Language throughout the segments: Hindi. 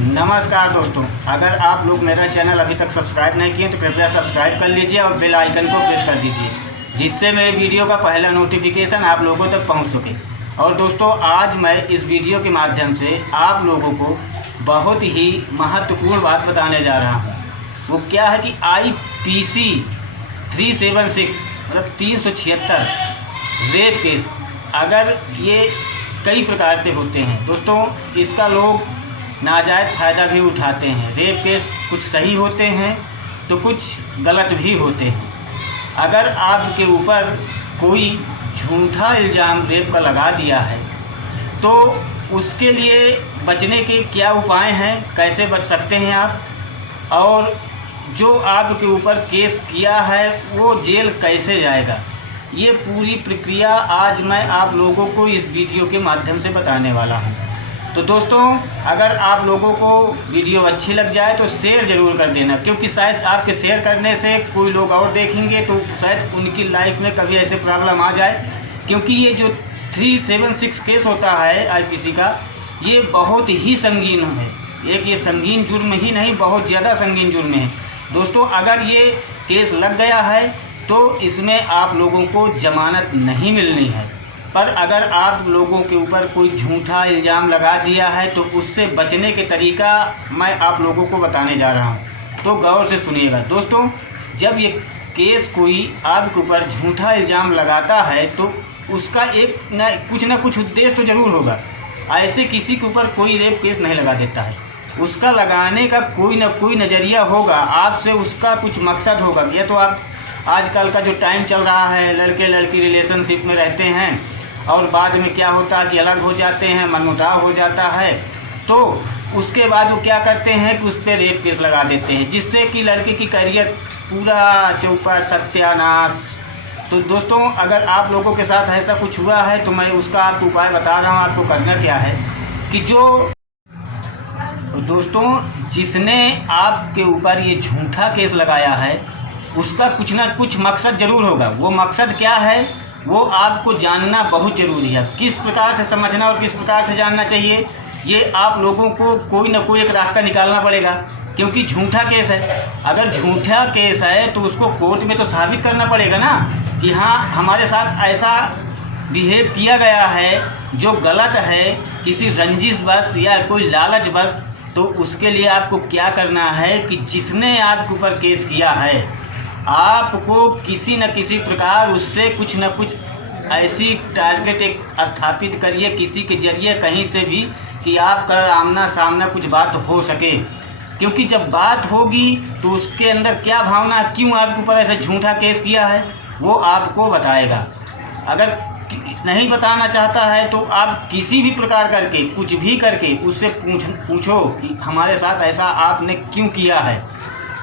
नमस्कार दोस्तों, अगर आप लोग मेरा चैनल अभी तक सब्सक्राइब नहीं किए तो कृपया सब्सक्राइब कर लीजिए और बेल आइकन को प्रेस कर दीजिए, जिससे मेरे वीडियो का पहला नोटिफिकेशन आप लोगों तक पहुंच सके। और दोस्तों, आज मैं इस वीडियो के माध्यम से आप लोगों को बहुत ही महत्वपूर्ण बात बताने जा रहा हूँ। वो क्या है कि IPC 376 मतलब 376 रेप केस, अगर ये कई प्रकार से होते हैं दोस्तों, इसका लोग नाजायज़ फ़ायदा भी उठाते हैं। रेप केस कुछ सही होते हैं तो कुछ गलत भी होते हैं। अगर आपके ऊपर कोई झूठा इल्ज़ाम रेप का लगा दिया है तो उसके लिए बचने के क्या उपाय हैं, कैसे बच सकते हैं आप, और जो आपके ऊपर केस किया है वो जेल कैसे जाएगा, ये पूरी प्रक्रिया आज मैं आप लोगों को इस वीडियो के माध्यम से बताने वाला हूँ। तो दोस्तों, अगर आप लोगों को वीडियो अच्छी लग जाए तो शेयर ज़रूर कर देना, क्योंकि शायद आपके शेयर करने से कोई लोग और देखेंगे तो शायद उनकी लाइफ में कभी ऐसे प्रॉब्लम आ जाए। क्योंकि ये जो 376 केस होता है IPC का, ये बहुत ही संगीन है। एक ये संगीन जुर्म ही नहीं, बहुत ज़्यादा संगीन जुर्म है दोस्तों। अगर ये केस लग गया है तो इसमें आप लोगों को ज़मानत नहीं मिलनी है। पर अगर आप लोगों के ऊपर कोई झूठा इल्ज़ाम लगा दिया है तो उससे बचने के तरीका मैं आप लोगों को बताने जा रहा हूँ, तो गौर से सुनिएगा दोस्तों। जब ये केस कोई आपके ऊपर झूठा इल्ज़ाम लगाता है तो उसका कुछ ना कुछ उद्देश्य तो ज़रूर होगा। ऐसे किसी के ऊपर कोई रेप केस नहीं लगा देता है, उसका लगाने का कोई ना कोई नज़रिया होगा, आपसे उसका कुछ मकसद होगा। या तो आप आजकल का जो टाइम चल रहा है, लड़के लड़की रिलेशनशिप में रहते हैं और बाद में क्या होता है कि अलग हो जाते हैं, मनमुटाव हो जाता है, तो उसके बाद वो क्या करते हैं कि उस पर रेप केस लगा देते हैं, जिससे कि लड़के की करियर पूरा चौपट, सत्यानाश। तो दोस्तों, अगर आप लोगों के साथ ऐसा कुछ हुआ है तो मैं उसका आपको उपाय बता रहा हूँ। आपको करना क्या है कि दोस्तों, जिसने आपके ऊपर ये झूठा केस लगाया है उसका कुछ ना कुछ मकसद ज़रूर होगा। वो मकसद क्या है वो आपको जानना बहुत ज़रूरी है। किस प्रकार से समझना और किस प्रकार से जानना चाहिए, ये आप लोगों को कोई ना कोई एक रास्ता निकालना पड़ेगा। क्योंकि झूठा केस है, अगर झूठा केस है तो उसको कोर्ट में तो साबित करना पड़ेगा ना कि हाँ, हमारे साथ ऐसा बिहेव किया गया है जो गलत है, किसी रंजिश बस या कोई लालच बस। तो उसके लिए आपको क्या करना है कि जिसने आपके ऊपर केस किया है, आपको किसी न किसी प्रकार उससे कुछ न कुछ ऐसी टारगेट एक स्थापित करिए किसी के जरिए, कहीं से भी, कि आपका आमना सामना कुछ बात हो सके। क्योंकि जब बात होगी तो उसके अंदर क्या भावना, क्यों आपके ऊपर ऐसा झूठा केस किया है, वो आपको बताएगा। अगर नहीं बताना चाहता है तो आप किसी भी प्रकार करके, कुछ भी करके उससे पूछो कि हमारे साथ ऐसा आपने क्यों किया है,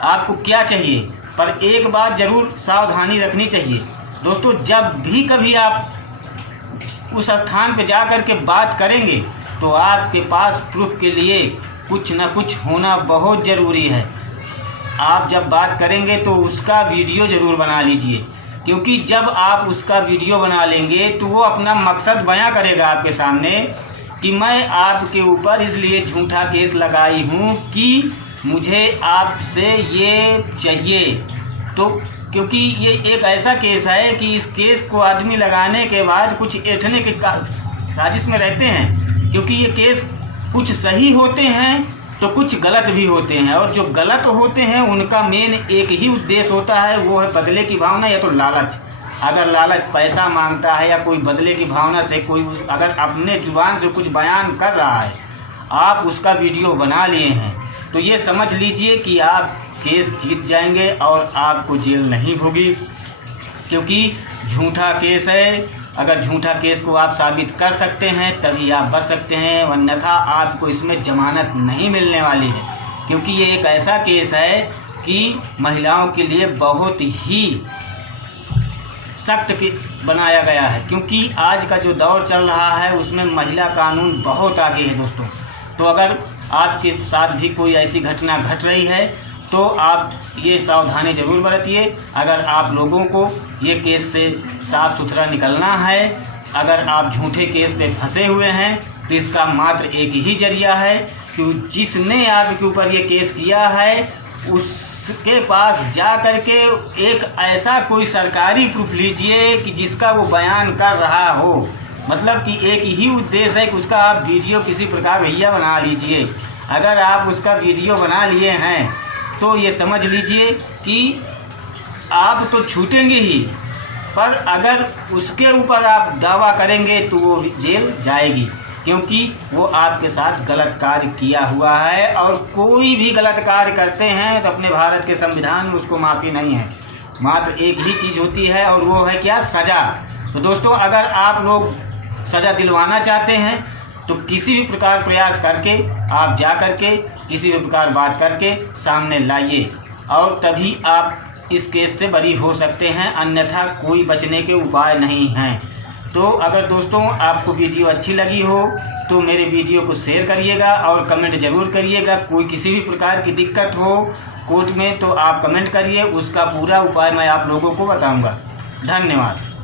आपको क्या चाहिए। पर एक बात ज़रूर सावधानी रखनी चाहिए दोस्तों, जब भी कभी आप उस स्थान पर जा कर के बात करेंगे तो आपके पास प्रूफ के लिए कुछ ना कुछ होना बहुत ज़रूरी है। आप जब बात करेंगे तो उसका वीडियो ज़रूर बना लीजिए, क्योंकि जब आप उसका वीडियो बना लेंगे तो वो अपना मकसद बयां करेगा आपके सामने कि मैं आपके ऊपर इसलिए झूठा केस लगाई हूँ कि मुझे आपसे ये चाहिए। तो क्योंकि ये एक ऐसा केस है कि इस केस को आदमी लगाने के बाद कुछ ऐंठने के साजिश में रहते हैं, क्योंकि ये केस कुछ सही होते हैं तो कुछ गलत भी होते हैं, और जो गलत होते हैं उनका मेन एक ही उद्देश्य होता है, वो है बदले की भावना या तो लालच। अगर लालच पैसा मांगता है या कोई बदले की भावना से कोई अगर अपने जुबान से कुछ बयान कर रहा है, आप उसका वीडियो बना लिए हैं, तो ये समझ लीजिए कि आप केस जीत जाएंगे और आपको जेल नहीं होगी। क्योंकि झूठा केस है, अगर झूठा केस को आप साबित कर सकते हैं तभी आप बच सकते हैं, अन्यथा आपको इसमें ज़मानत नहीं मिलने वाली है। क्योंकि ये एक ऐसा केस है कि महिलाओं के लिए बहुत ही सख्त बनाया गया है, क्योंकि आज का जो दौर चल रहा है उसमें महिला कानून बहुत आगे है दोस्तों। तो अगर आपके साथ भी कोई ऐसी घटना घट रही है तो आप ये सावधानी ज़रूर बरतिए। अगर आप लोगों को ये केस से साफ़ सुथरा निकलना है, अगर आप झूठे केस में फंसे हुए हैं तो इसका मात्र एक ही जरिया है कि जिसने आपके ऊपर ये केस किया है उसके पास जा कर के एक ऐसा कोई सरकारी प्रूफ लीजिए कि जिसका वो बयान कर रहा हो। मतलब कि एक ही उद्देश्य है कि उसका आप वीडियो किसी प्रकार भैया बना लीजिए। अगर आप उसका वीडियो बना लिए हैं तो ये समझ लीजिए कि आप तो छूटेंगे ही, पर अगर उसके ऊपर आप दावा करेंगे तो वो जेल जाएगी, क्योंकि वो आपके साथ गलत कार्य किया हुआ है। और कोई भी गलत कार्य करते हैं तो अपने भारत के संविधान में उसको माफ़ी नहीं है। मात्र एक ही चीज़ होती है और वो है क्या? सज़ा। तो दोस्तों, अगर आप लोग सज़ा दिलवाना चाहते हैं तो किसी भी प्रकार प्रयास करके आप जा करके किसी भी प्रकार बात करके सामने लाइए, और तभी आप इस केस से बरी हो सकते हैं, अन्यथा कोई बचने के उपाय नहीं हैं। तो अगर दोस्तों आपको वीडियो अच्छी लगी हो तो मेरे वीडियो को शेयर करिएगा और कमेंट ज़रूर करिएगा। कोई किसी भी प्रकार की दिक्कत हो कोर्ट में तो आप कमेंट करिए, उसका पूरा उपाय मैं आप लोगों को बताऊंगा। धन्यवाद।